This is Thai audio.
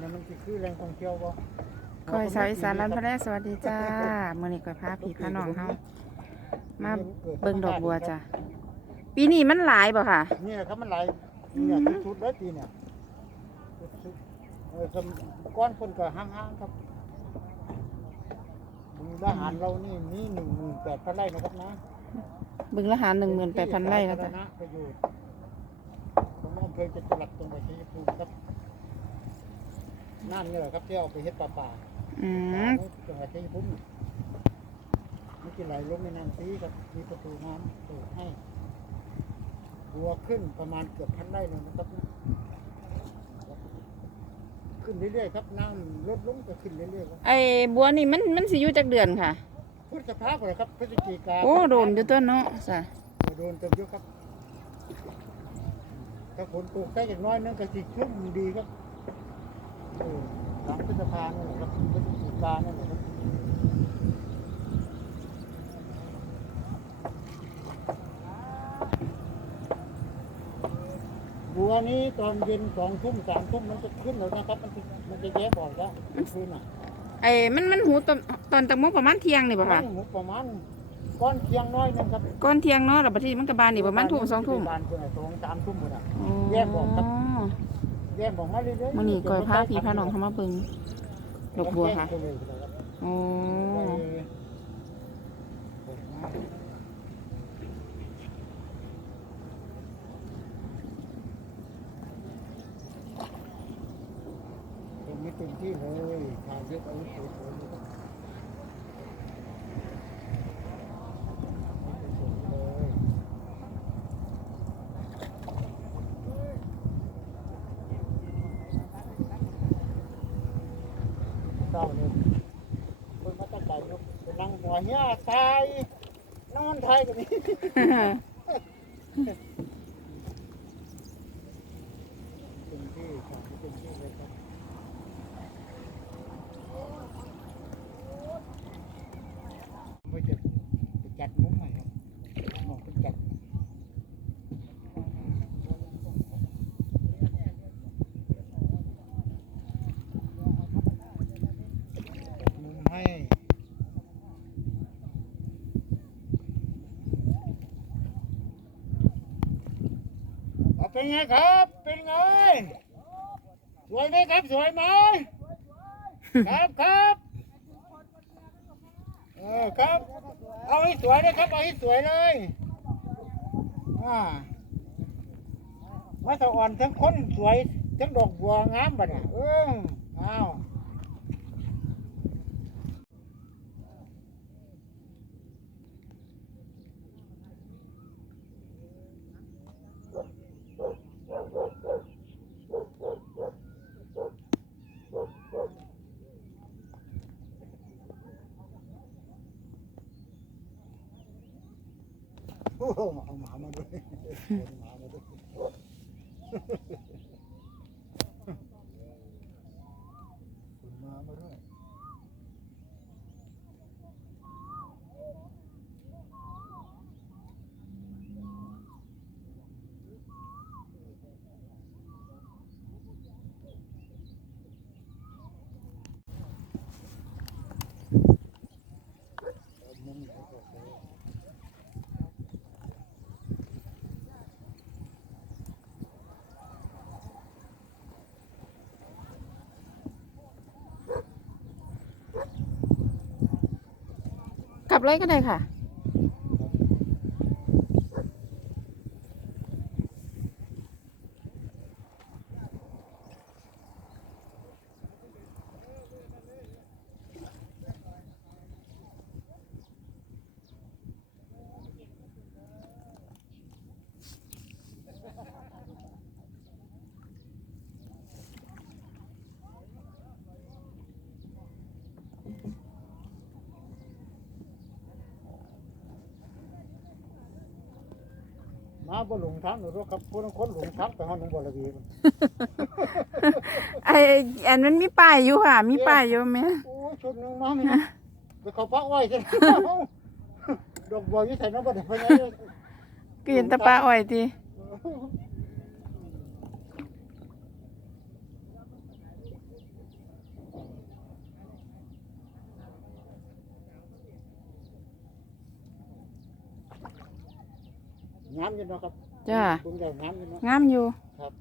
เนี่ยมันสิคือแรงท่องเที่ยวบ่คอยสาวอีสานร้านพระแรกสวัสดีจ้ามื้อนี้ก็พาพี่พาน้องเฮามาเบิ่งดอกบัวจ้ะปีนี้มันหลายบ่ค่ะ เนี่ยครับมันหลายเนี่ยสุดๆเลยปีเนี่ยสุดๆเออสมก้อนคนก็ห่างๆครับบึงทหารเรานี่มีหนึ่งหมื่นแปดพันไร่นะครับนะบึงละหาร18,000ไร่แล้วจ้ะสาธารณประโยชน์ของอำเภอจตุรัสจังหวัดชัยภูมิครับ นั่นเนี่ยแหละครับที่เอาไปเฮ็ดป่าป่าอืป่ามจังหวัดชัยภูมิมันจะไหลลงในน้ำซีครับมีประตูน้ำเปิดให้บัวขึ้นประมาณเกือบพันไร่เลยนะครับนะขึ้นเรื่อยๆครับน้ำลดลงก็ขึ้นเรื่อยๆครับไอ้บัวนี่มันมันสิอยู่จักเดือนค่ะ พฤษภาคมเลยครับพฤศจิกาโอ้โดนอยู่ตัวเนาะจ้ะโดนเต็มเยอะครับ ถ้าฝนตกได้อย่างน้อยนั่นก็สิชุ่มดีครับเออ หลังพฤษภาเนี่ยแหละครับพฤศจิกาเนี่ยแหละครับบัวนี้ตอนเย็นสองทุ่มสามทุ่มมันจะขึ้นแล้วนะครับ มันจะมันจะแย่บ่อยแล้วคืนอะไอ้มันมันหูตอนตอนตะมกประมาณเที่ยงนี่บ่ะค่ะมันหูประมาณก้อนเคียงน้อยนึงครับก่อนเที่ยงเนาะแล้วบัดนี้มันก็บานนี่ประมาณทุ่มสองทุ่มบานเพื่อนสองสามทุ่มหมดอะแยกออกครับ แย่บอกมาเรื่อยๆมื้อนี้ก็พาพี่พาน้องเข้ามาเบิ่งดอกบัวค่ะแยกไปเลยครับโอ้ตรงนี้เต็มที่เลยทางเยอะไปสวยๆเลยครับสวยๆเลย เศร้าเลยคนมาตั้งใจลูกไปนั่งหัวเหี้ยตายนอนไทยกันนี้เต็มที่ของเต็มที่เลยครับไม่จะไปจัดมุ้งใหม่ครับมองไปจัดจัดมุ้งให้ เป็นไงครับ เป็นไง สวยไหมครับ สวยไหม ครับครับเออครับ เอาให้สวยเลยครับ เอาให้สวยเลย อ่ามาสะอ่อนทั้งคนสวยทั้งดอกบัวงามบ่เนี่ยเออ เอาโอ้โหเอาหมามาด้วยเอาหมามาด้วยคุณหมามาด้วย มุมไหนก็ได้ กลั บเลยก็ได้ค่ะ มาบ่หลงทางหนูรู้ครับผู้นั้นคนหลงทางไปห้องหนองบัวระบีมันไอ้อันมันมีป้ายอยู่ค่ะ มีป้ายอยู่แม่โอ้ยชุดหนึงมาไม่นะไปเขาปักไว้ใช่ไหมดอกบัวอยี่ใส่น้ำบัวเดี๋ยวไปไงก็เห็นแตะป้าอ้อยติ งามอยู่เนาะครับจ้าเบิ่งแล้วงามอยู่เนาะ งามอยู่ ครับ